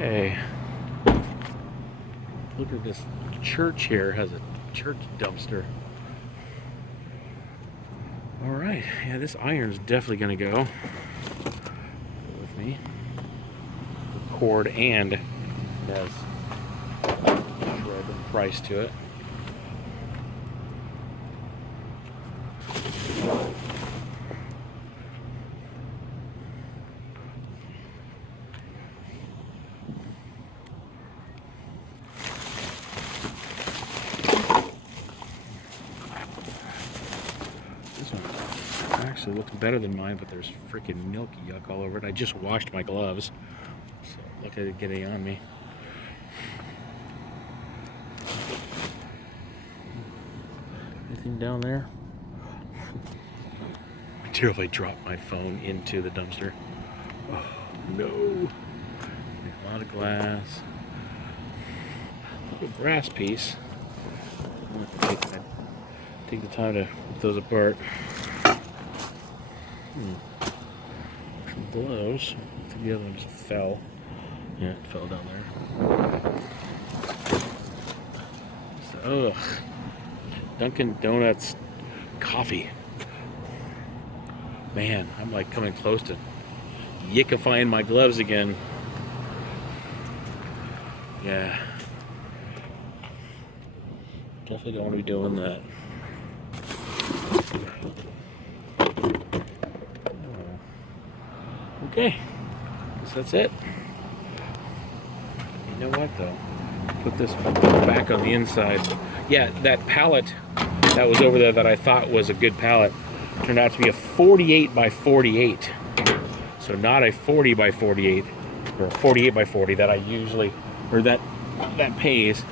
Okay. Look at this church here. It has a church dumpster. Alright, yeah, this iron's definitely gonna go with me. The cord and it has shred and price to it. Actually looks better than mine, but there's freaking milk yuck all over it. I just washed my gloves, so look at it getting on me. Anything down there? I do if I drop my phone into the dumpster. Oh no! A lot of glass. A brass piece. I'm gonna take the time to put those apart. Some gloves. I think the other one just fell. Yeah, it fell down there. So, ugh. Dunkin' Donuts coffee. Man, I'm like coming close to yickifying my gloves again. Yeah. Definitely don't want to be doing that. Okay, guess that's it. You know what though? Put this back on the inside. Yeah, that pallet that was over there that I thought was a good pallet turned out to be a 48 by 48. So not a 40 by 48 or a 48 by 40 that I usually, or that pays.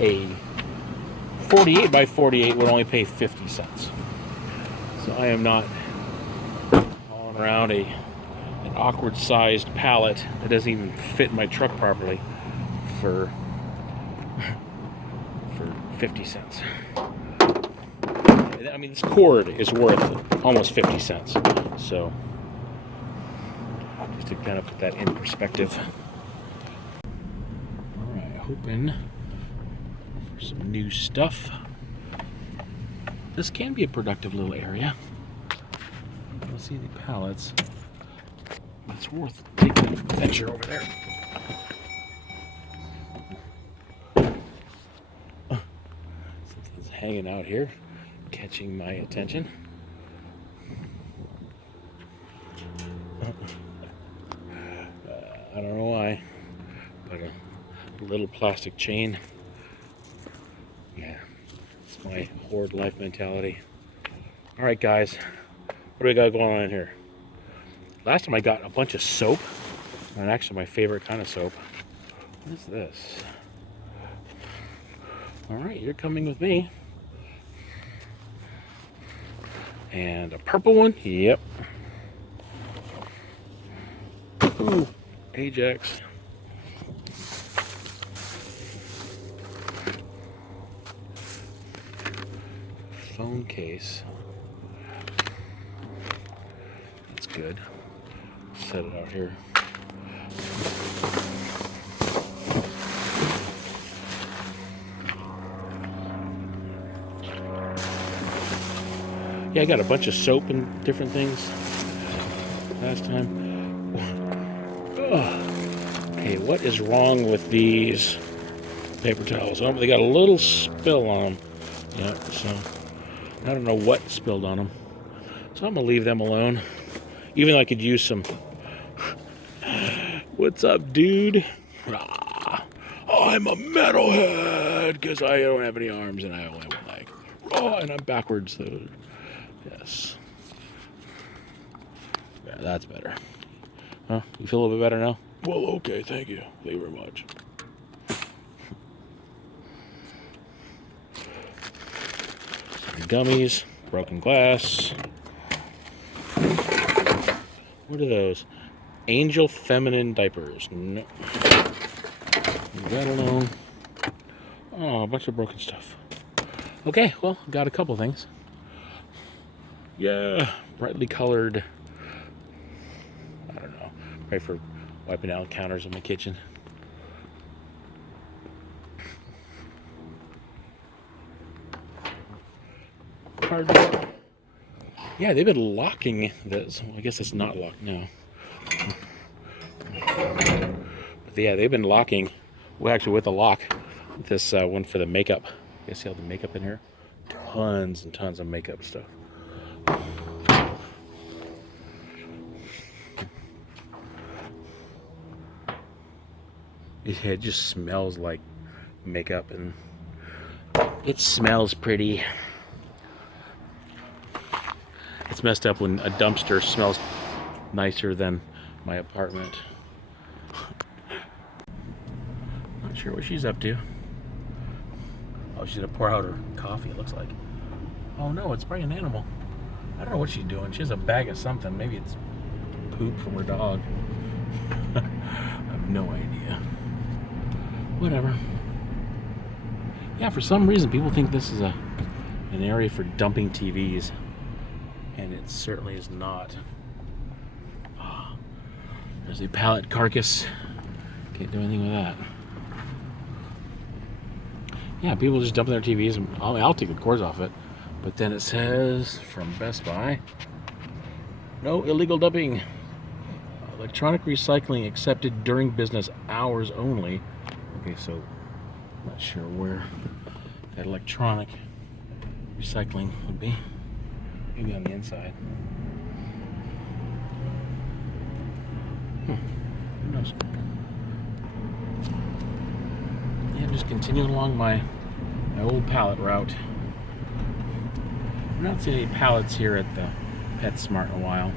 A 48 by 48 would only pay 50 cents. So I am not hauling around an awkward sized pallet that doesn't even fit my truck properly for 50 cents. I mean, this cord is worth almost 50 cents. So just to kind of put that in perspective. All right, hoping for some new stuff. This can be a productive little area. You'll see the pallets. It's worth taking an adventure over there. Something's hanging out here, catching my attention. I don't know why, but a little plastic chain. Yeah, it's my hoard life mentality. All right, guys, what do we got going on in here? Last time I got a bunch of soap, and actually my favorite kind of soap. What is this? All right, you're coming with me. And a purple one, yep. Ooh, Ajax. Phone case. That's good. Set it out here. Yeah, I got a bunch of soap and different things last time. Ugh. Okay, what is wrong with these paper towels? Oh, they got a little spill on them. Yeah, so I don't know what spilled on them. So I'm gonna leave them alone. Even though I could use some. What's up, dude? Ah, I'm a metalhead because I don't have any arms and I only have one leg. Oh, and I'm backwards. So yes. Yeah, that's better. Huh? You feel a little bit better now? Well, okay, thank you. Thank you very much. Some gummies, broken glass. What are those? Angel feminine diapers. No. Leave that alone. Oh, a bunch of broken stuff. Okay, well, got a couple things. Yeah, brightly colored. I don't know. Right for wiping out counters in my kitchen. cardboard. Yeah, they've been locking this. Well, I guess it's not locked now. But yeah, they've been locking, well, actually with a lock, this one for the makeup. You guys see all the makeup in here? Tons and tons of makeup stuff. It just smells like makeup, and it smells pretty. It's messed up when a dumpster smells nicer than my apartment. Not sure what she's up to. Oh, she's gonna pour out her coffee, it looks like. Oh no, it's probably an animal. I don't know what she's doing. She has a bag of something. Maybe it's poop from her dog. I have no idea. Whatever. Yeah, for some reason people think this is an area for dumping TVs, and it certainly is not. Oh, there's a pallet carcass. Can't do anything with that. Yeah, people just dumping their TVs, and I'll take the cords off it. But then it says from Best Buy, no illegal dumping. Electronic recycling accepted during business hours only. Okay, so I'm not sure where that electronic recycling would be. Maybe on the inside. Who knows? Yeah, just continuing along my old pallet route. I'm not seeing any pallets here at the PetSmart in a while.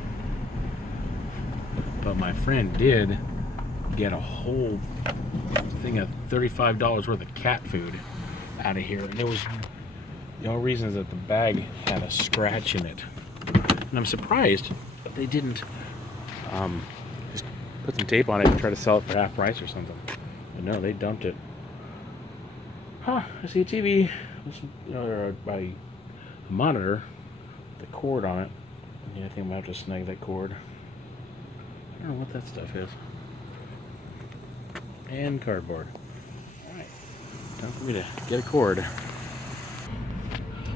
But my friend did get a whole thing of $35 worth of cat food out of here. And it was, the only reason is that the bag had a scratch in it. And I'm surprised that they didn't just put some tape on it and try to sell it for half price or something. But no, they dumped it. Huh, I see a TV. Or a monitor, the cord on it. Yeah, I think I'm gonna have to snag that cord. I don't know what that stuff is. And cardboard. Alright, time for me to get a cord.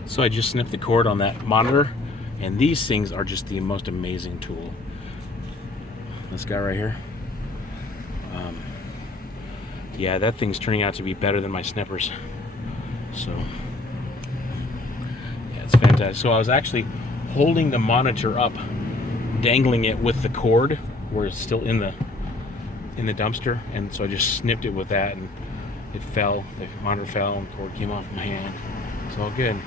So I just snipped the cord on that monitor, and these things are just the most amazing tool. This guy right here. Yeah, that thing's turning out to be better than my snippers. So, yeah, it's fantastic. So I was actually holding the monitor up, dangling it with the cord where it's still in the dumpster, and so I just snipped it with that, and it fell. The monitor fell, and the cord came off my hand. It's all good.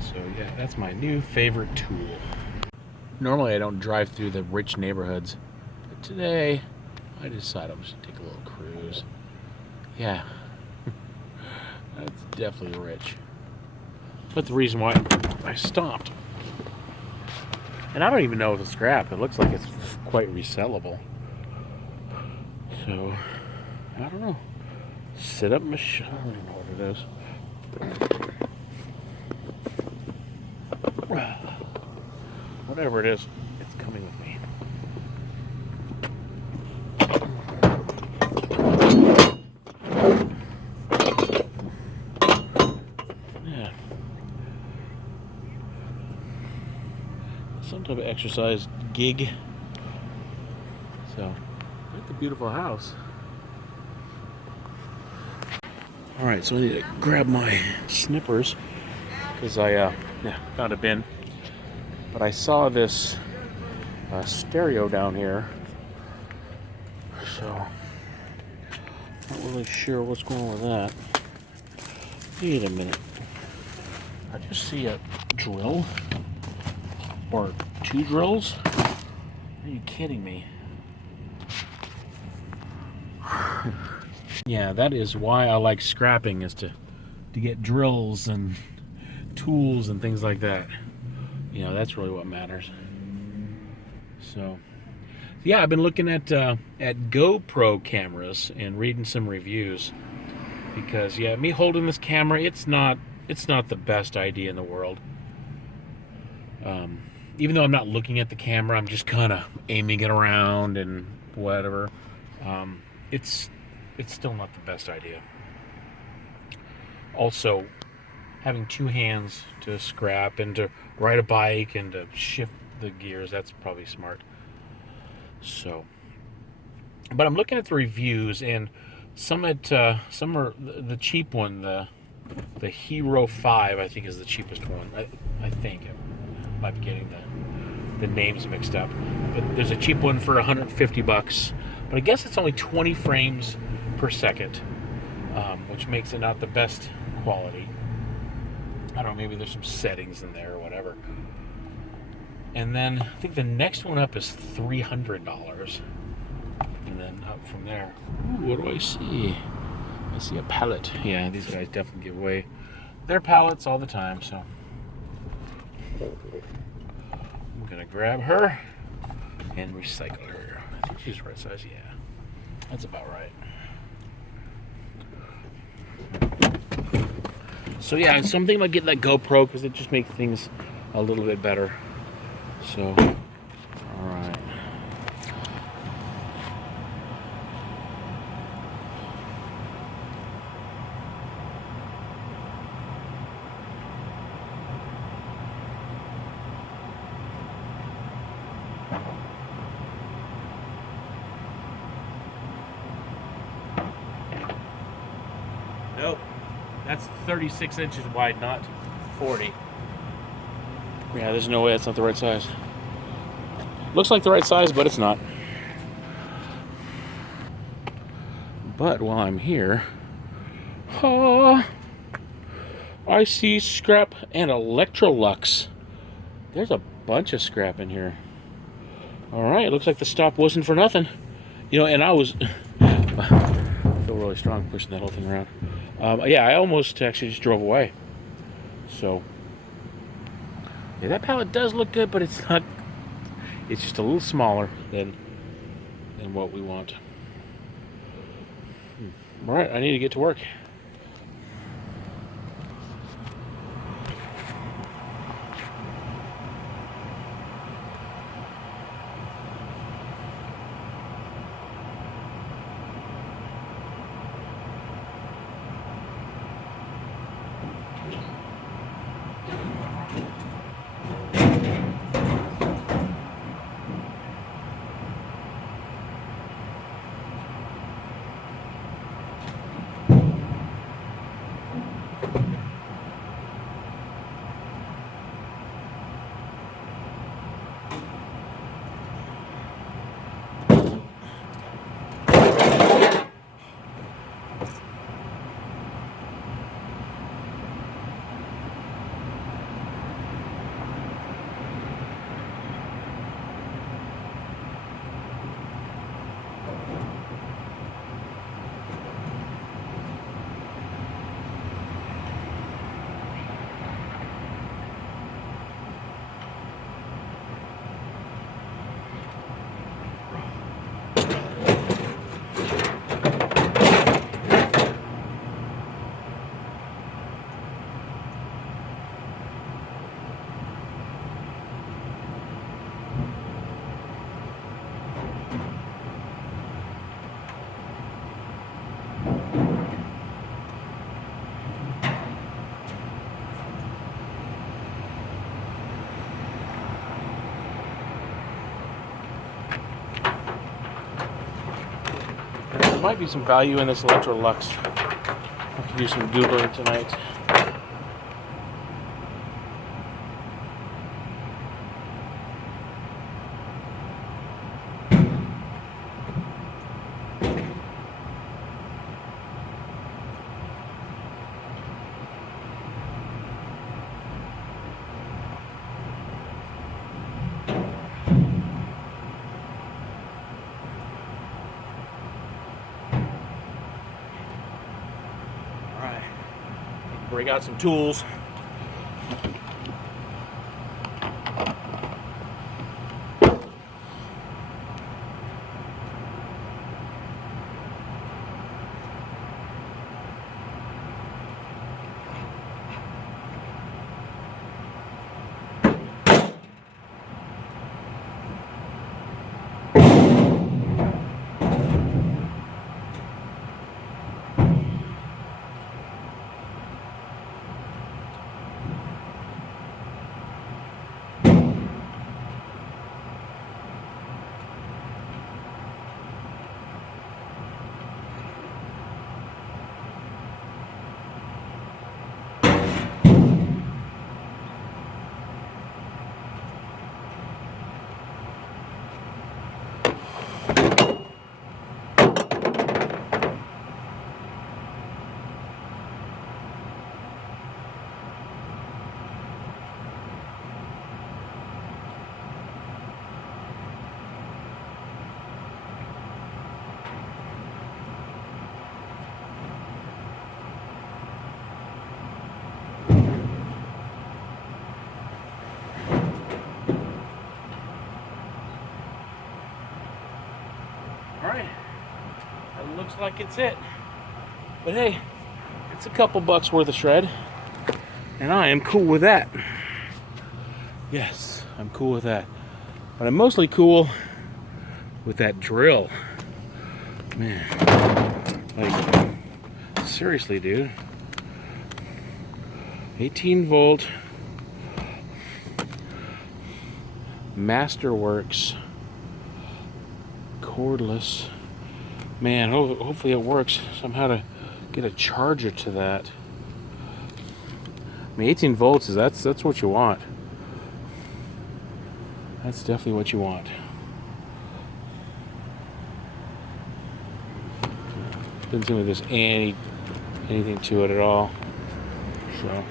So yeah, that's my new favorite tool. Normally I don't drive through the rich neighborhoods, but today I decided I'm just gonna take a little cruise. Yeah, that's definitely rich. But the reason why I stopped, and I don't even know if it's scrap. It looks like it's quite resellable. So I don't know. Sit up machine. I don't even know what it is. Whatever it is, it's coming with me. Yeah. Some type of exercise gig. So, look at the beautiful house. Alright, so I need to grab my snippers because I found a bin. But I saw this stereo down here, so not really sure what's going on with that. Wait a minute. I just see a drill or two drills. Are you kidding me? Yeah, that is why I like scrapping, is to get drills and tools and things like that. You know, that's really what matters. So, yeah, I've been looking at GoPro cameras and reading some reviews, because yeah, me holding this camera, it's not the best idea in the world. Even though I'm not looking at the camera, I'm just kind of aiming it around and whatever. It's still not the best idea. Also, having two hands to scrap and to ride a bike and to shift the gears, that's probably smart. So, but I'm looking at the reviews, and some are the cheap one, the Hero 5, I think, is the cheapest one. I think I might be getting the names mixed up, but there's a cheap one for $150, but I guess it's only 20 frames per second, which makes it not the best quality. I don't know, maybe there's some settings in there or whatever. And then I think the next one up is $300, and then up from there. Ooh, what do I see? I see a Pallet. Yeah, these guys definitely give away their pallets all the time, so I'm gonna grab her and recycle her. I think she's the right size. Yeah, that's about right. So yeah, I'm thinking about getting that GoPro because it just makes things a little bit better. So, all right. Nope. That's 36 inches wide, not 40. Yeah, there's no way that's not the right size. Looks like the right size, but it's not. But while I'm here, oh, I see scrap and Electrolux. There's a bunch of scrap in here. All right, looks like the stop wasn't for nothing. You know, and I was, I feel really strong pushing that whole thing around. Yeah, I almost actually just drove away. So, yeah, that pallet does look good, but it's not, it's just a little smaller than what we want. All right, I need to get to work. There might be some value in this Electrolux. I have to do some Googling tonight. Bring out some tools. right. That looks like it's it. But hey, it's a couple bucks worth of shred. And I am cool with that. Yes, I'm cool with that. But I'm mostly cool with that drill. Man, like, seriously, dude. 18 volt Masterworks cordless. Man, hopefully it works somehow to get a charger to that. I mean, 18 volts is that's what you want. That's definitely what you want. Doesn't seem like there's anything to it at all. So,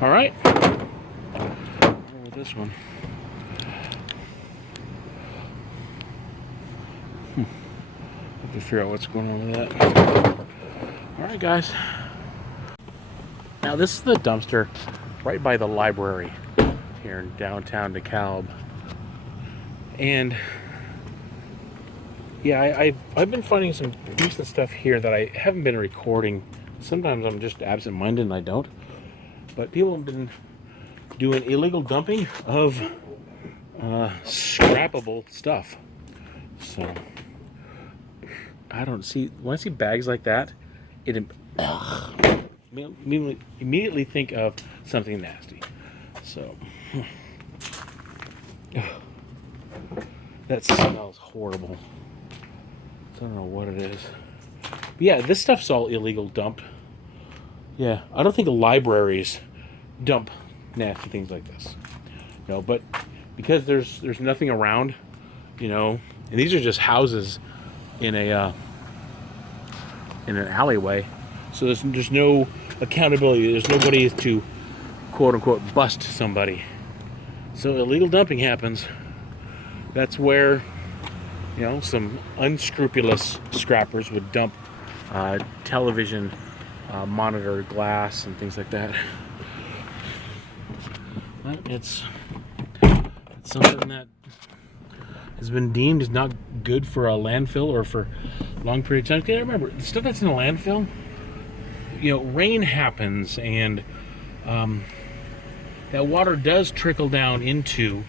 all right. Over with this one. Have to figure out what's going on with that. All right, guys. Now this is the dumpster right by the library here in downtown DeKalb. And yeah, I've been finding some decent stuff here that I haven't been recording. Sometimes I'm just absent-minded and I don't. But people have been doing illegal dumping of scrappable stuff. So I don't see, when I see bags like that, it immediately think of something nasty. So that smells horrible. I don't know what it is. But yeah, this stuff's all illegal dumped. Yeah, I don't think the libraries dump nasty things like this. No, but because there's nothing around, you know, and these are just houses in an alleyway, so there's no accountability. There's nobody to quote unquote bust somebody. So illegal dumping happens. That's where, you know, some unscrupulous scrappers would dump television monitor glass and things like that. But it's something that has been deemed as not good for a landfill or for a long period of time. Okay, remember, the stuff that's in a landfill, you know, rain happens and that water does trickle down into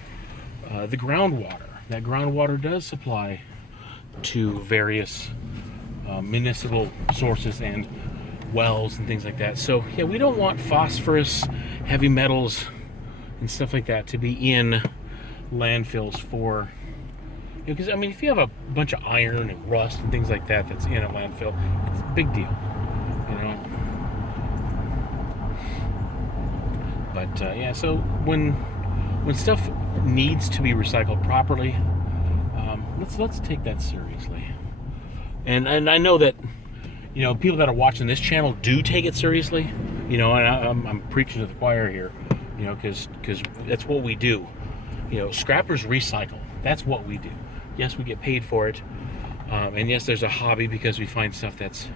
the groundwater. That groundwater does supply to various municipal sources and wells and things like that. So yeah, we don't want phosphorus, heavy metals, and stuff like that to be in landfills for, because I mean, if you have a bunch of iron and rust and things like that that's in a landfill, it's a big deal, you know. But yeah, so when stuff needs to be recycled properly, let's take that seriously. And I know that, you know, people that are watching this channel do take it seriously, you know, and I'm preaching to the choir here, you know, because that's what we do. You know, scrappers recycle. That's what we do. Yes, we get paid for it, and yes, there's a hobby because we find stuff that's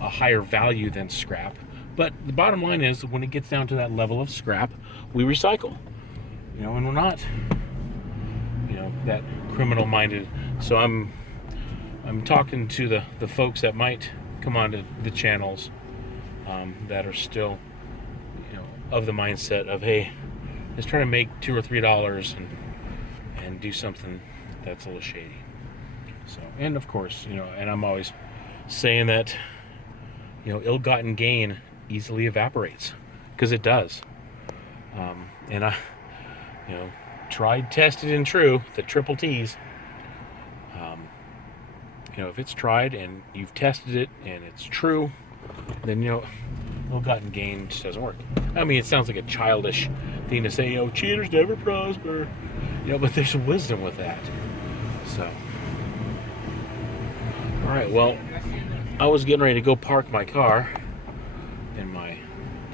a higher value than scrap. But the bottom line is, when it gets down to that level of scrap, we recycle. You know, and we're not, you know, that criminal-minded. So I'm talking to the folks that might come onto the channels that are still, you know, of the mindset of, hey, let's try to make $2 or $3 and do something that's a little shady. So, and of course, you know, and I'm always saying that, you know, ill-gotten gain easily evaporates, because it does. And I, you know, tried, tested, and true, the triple T's. You know, if it's tried and you've tested it and it's true, then, you know, ill-gotten gain just doesn't work. I mean, it sounds like a childish thing to say, you know, cheaters never prosper, you know, but there's wisdom with that. So, all right, well, I was getting ready to go park my car in my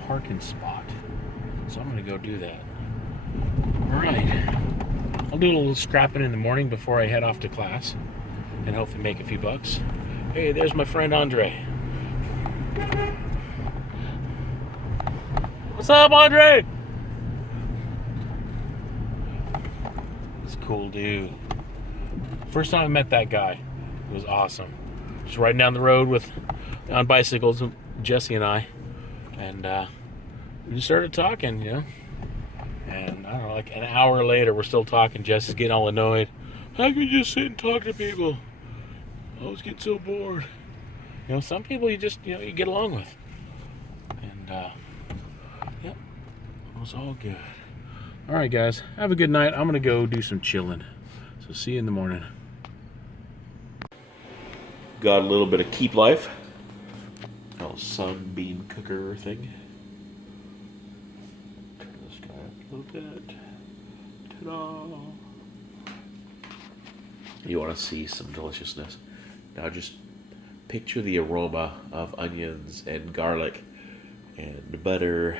parking spot, so I'm going to go do that. All right, I'll do a little scrapping in the morning before I head off to class and hopefully make a few bucks. Hey, there's my friend Andre. What's up, Andre? He's a cool dude. First time I met that guy, It was awesome. Just riding down the road on bicycles, Jesse and I, and we just started talking, you know. And I don't know, like an hour later, we're still talking. Jesse's getting all annoyed. How can you just sit and talk to people? I always get so bored. You know, some people you just, you get along with. And, yep, it was all good. All right, guys, have a good night. I'm going to go do some chilling. So see you in the morning. Got a little bit of Keep Life. Little sunbeam cooker thing. Turn this guy up a little bit. Ta-da! You want to see some deliciousness. Now just picture the aroma of onions and garlic and butter.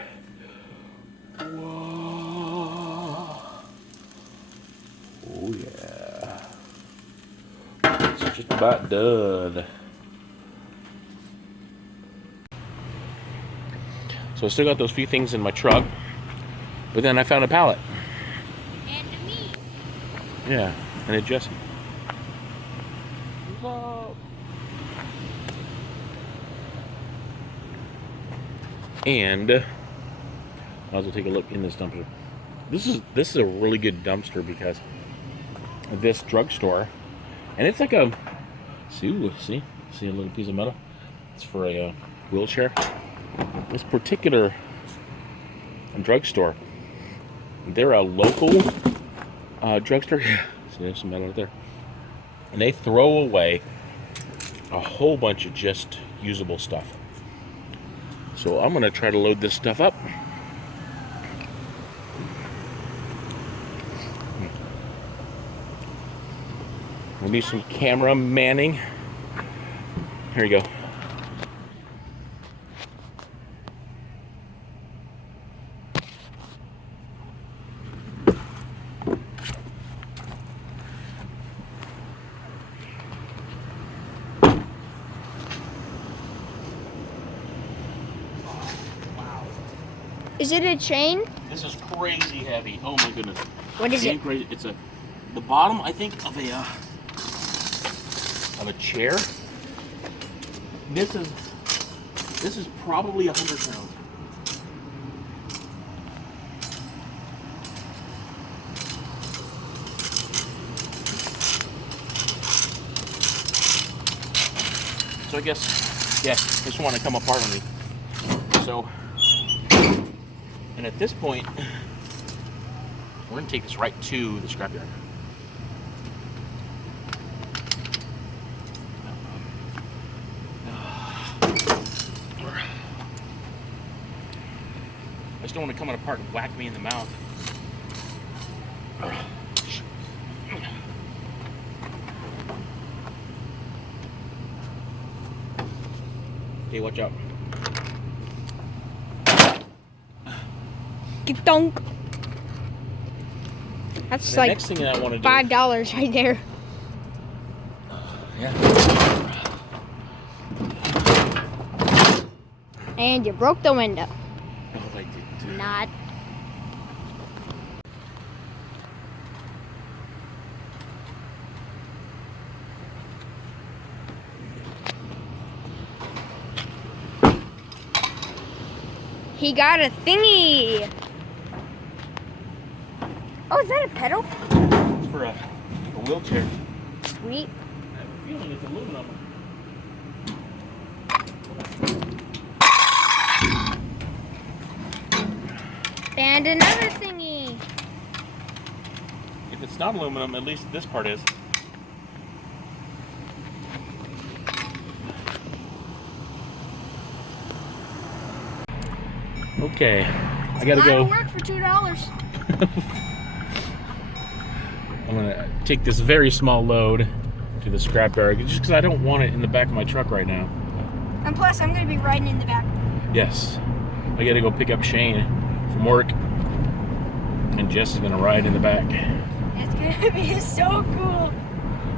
Whoa. Oh yeah. It's just about done. So I still got those few things in my truck, but then I found a pallet. And me. Yeah, and a Jesse. Whoa. And I'll also take a look in this dumpster. This is a really good dumpster because of this drugstore, and it's like a see a little piece of metal. It's for a wheelchair. This particular drugstore, they're a local drugstore. See, there's some metal right there, and they throw away a whole bunch of just usable stuff. So I'm gonna try to load this stuff up. We'll need some camera manning. Here you go. Is it a chain? This is crazy heavy. Oh my goodness. What is it? Crazy. It's the bottom, I think, of a chair. This is probably 100 pounds. So I guess, yeah, this one to come apart on me. So, and at this point, we're gonna take this right to the scrapyard. I just don't want to come apart and whack me in the mouth. Okay, watch out. Get dunk. That's The like next thing that I want to do. $5 right there. Yeah. And you broke the window. Oh, I did. Not. He got a thingy. Oh, is that a pedal? It's for a wheelchair. Sweet. I have a feeling it's aluminum. And another thingy. If it's not aluminum, at least this part is. Okay, I gotta go. Work for $2. I'm gonna take this very small load to the scrapyard just because I don't want it in the back of my truck right now. And plus, I'm gonna be riding in the back. Yes, I gotta go pick up Shane from work, and Jess is gonna ride in the back. It's gonna be so cool.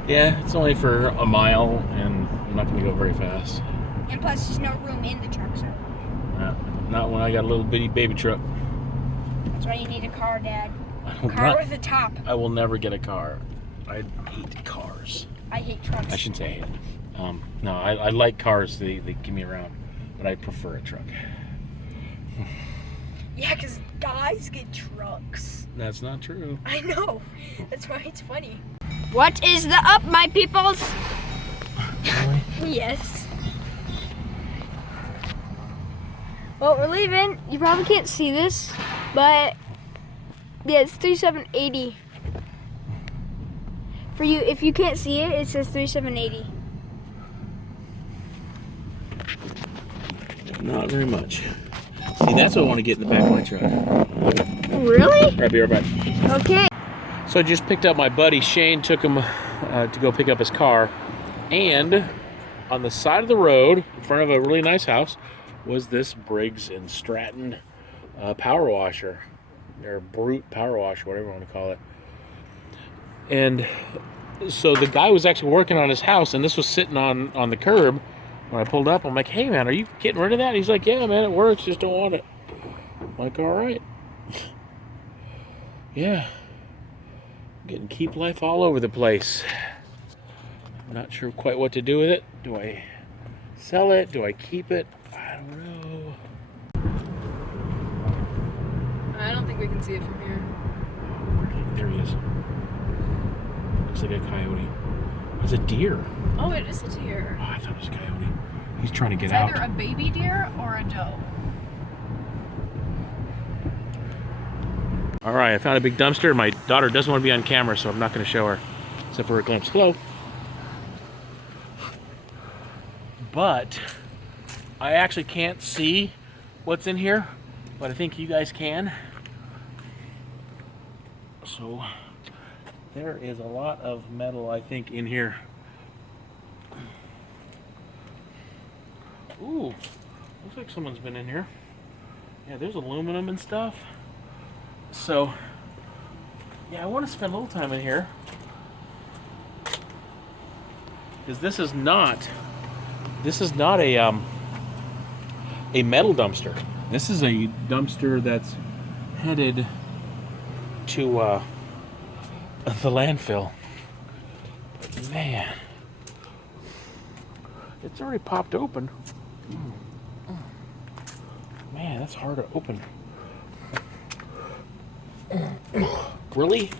Yeah, it's only for a mile, and I'm not gonna go very fast. And plus, there's no room in the truck, so. Not when I got a little bitty baby truck. That's why you need a car, Dad. I will Car not- with a top. I will never get a car. I hate cars. I hate trucks. I shouldn't say I hate. No, I like cars. They give me around, but I prefer a truck. Yeah, because guys get trucks. That's not true. I know. That's why it's funny. What is the up, my peoples? Really? Yes. Well, we're leaving. You probably can't see this, but yeah, it's 3780. For you, if you can't see it, it says 3780. Not very much. See, that's what I want to get in the back of my truck. Really? I'll be right back. Okay. So I just picked up my buddy Shane, took him to go pick up his car, and on the side of the road, in front of a really nice house, was this Briggs & Stratton power washer, or brute power washer, whatever you want to call it. And so the guy was actually working on his house, and this was sitting on the curb. When I pulled up, I'm like, hey man, are you getting rid of that? And he's like, yeah man, it works, just don't want it. I'm like, all right. Yeah. Getting keep life all over the place. I'm not sure quite what to do with it. Do I sell it? Do I keep it? I don't know. I don't think we can see it from here. There he is. Looks like a coyote. It's a deer. Oh, it is a deer. Oh, I thought it was a coyote. He's trying to get It's out. either a baby deer or a doe. All right, I found a big dumpster. My daughter doesn't want to be on camera, so I'm not going to show her, except for a glimpse. Hello. But I actually can't see what's in here, but I think you guys can. So there is a lot of metal, I think, in here. Ooh, looks like someone's been in here. Yeah, there's aluminum and stuff. So, yeah, I want to spend a little time in here, because this is not a metal dumpster. This is a dumpster that's headed to the landfill. But man, it's already popped open. Man, that's hard to open. Really?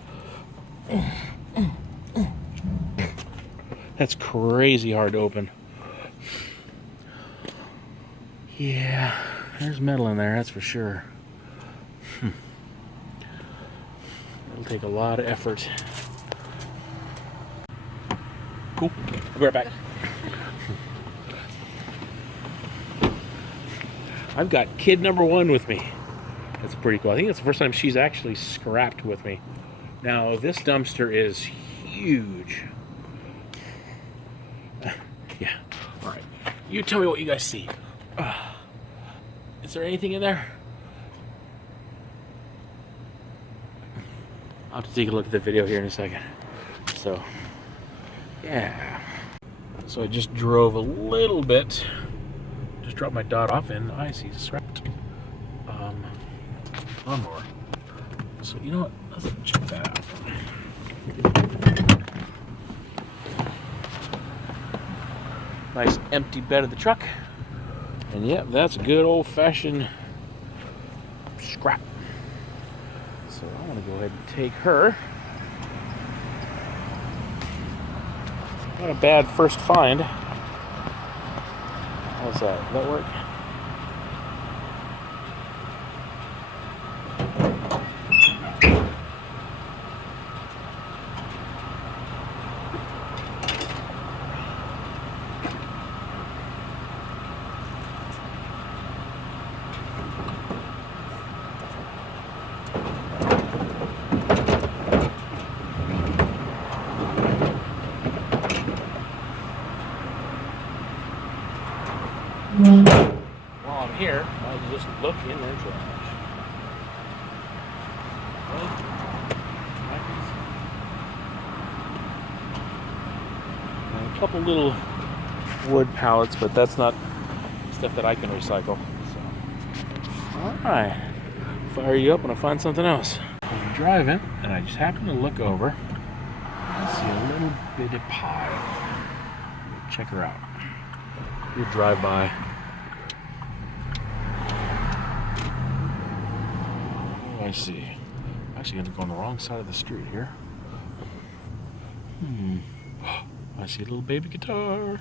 That's crazy hard to open. Yeah, there's metal in there, that's for sure. It'll take a lot of effort. Cool. I'll be right back. I've got kid number 1 with me. That's pretty cool. I think that's the first time she's actually scrapped with me. Now, this dumpster is huge. Yeah. All right. You tell me what you guys see. Is there anything in there? I'll have to take a look at the video here in a second. So, yeah. So I just drove a little bit. Just dropped my daughter off, and I see scrapped lawnmower. So you know what? Let's check that out. Nice empty bed of the truck. And yep, that's good old-fashioned scrap. So I want to go ahead and take her. Not a bad first find. How's that? Does that work? While I'm here, I'll just look in their trash. And a couple little wood pallets, but that's not stuff that I can recycle. So, all right, fire you up when I find something else. I'm driving, and I just happened to look over. I see a little bit of pile. Check her out. You drive by. Oh, I see. Actually, going to go on the wrong side of the street here. I see a little baby guitar.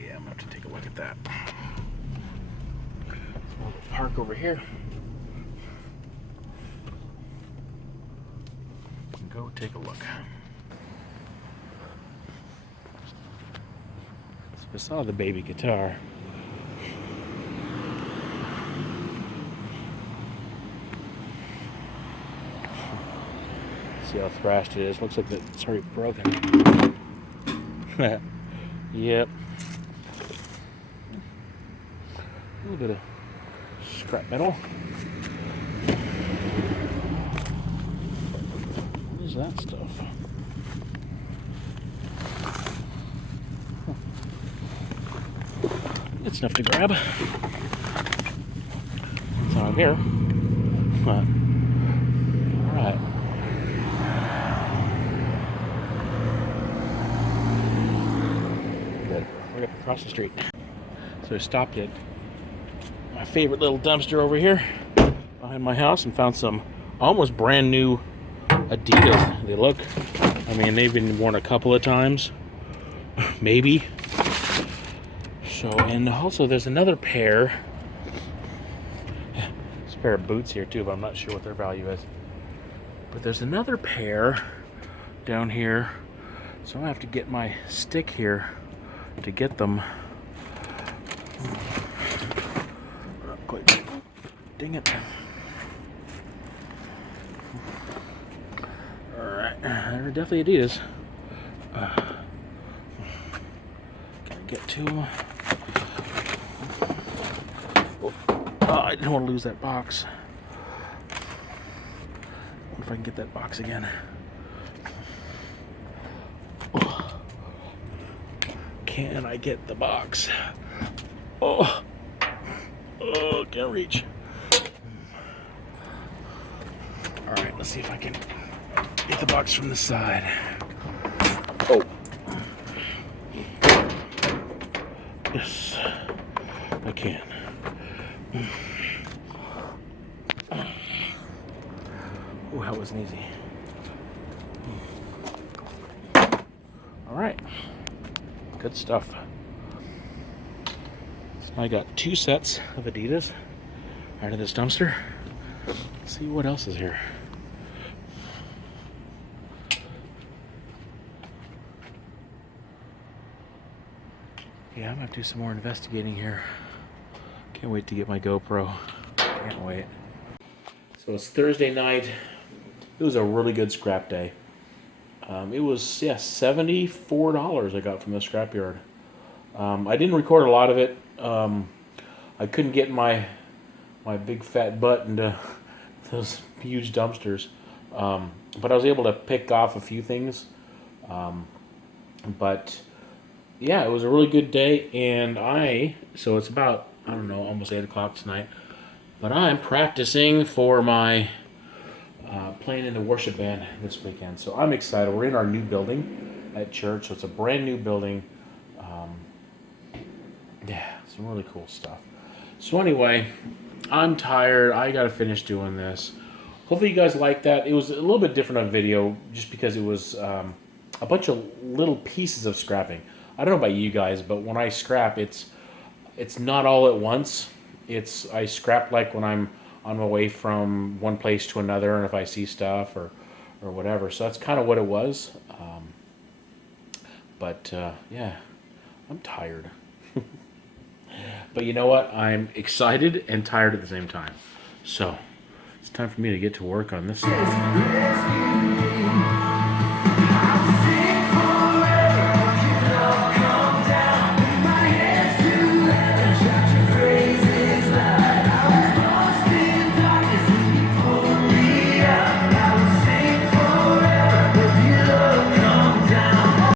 Yeah, I'm going to have to take a look at that. I'll park over here. And go take a look. So I saw the baby guitar. See how thrashed it is. Looks like it's already broken. Yep. A little bit of scrap metal. What is that stuff? It's enough to grab. It's on here. Alright. Right up across the street. So I stopped at my favorite little dumpster over here behind my house and found some almost brand new Adidas. They look, I mean, they've been worn a couple of times, maybe. So, and also there's another pair. There's a pair of boots here too, but I'm not sure what their value is. But there's another pair down here. So I'm gonna have to get my stick here to get them. Not quite. Dang it. Alright, they're definitely Adidas. Gotta get to them. Oh, I didn't want to lose that box. Wonder if I can get that box again. Can I get the box? Oh, can't reach. All right, let's see if I can get the box from the side. Oh, yes, I can. Oh, that wasn't easy. All right. Good stuff. So I got 2 sets of Adidas out of this dumpster. Let's see what else is here. Yeah, I'm gonna do some more investigating here. Can't wait to get my GoPro. Can't wait. So it's Thursday night. It was a really good scrap day. It was, $74 I got from the scrapyard. I didn't record a lot of it. I couldn't get my big fat butt into those huge dumpsters. But I was able to pick off a few things. But yeah, it was a really good day. And so it's about, I don't know, almost 8 o'clock tonight. But I'm practicing for my playing in the worship band this weekend. So I'm excited. We're in our new building at church. So it's a brand new building. Yeah, some really cool stuff. So anyway, I'm tired. I got to finish doing this. Hopefully you guys like that. It was a little bit different on video just because it was a bunch of little pieces of scrapping. I don't know about you guys, but when I scrap, it's not all at once. I scrap like when I'm on my way from one place to another, and if I see stuff or whatever. So that's kind of what it was. Yeah, I'm tired. But you know what? I'm excited and tired at the same time. So it's time for me to get to work on this stuff.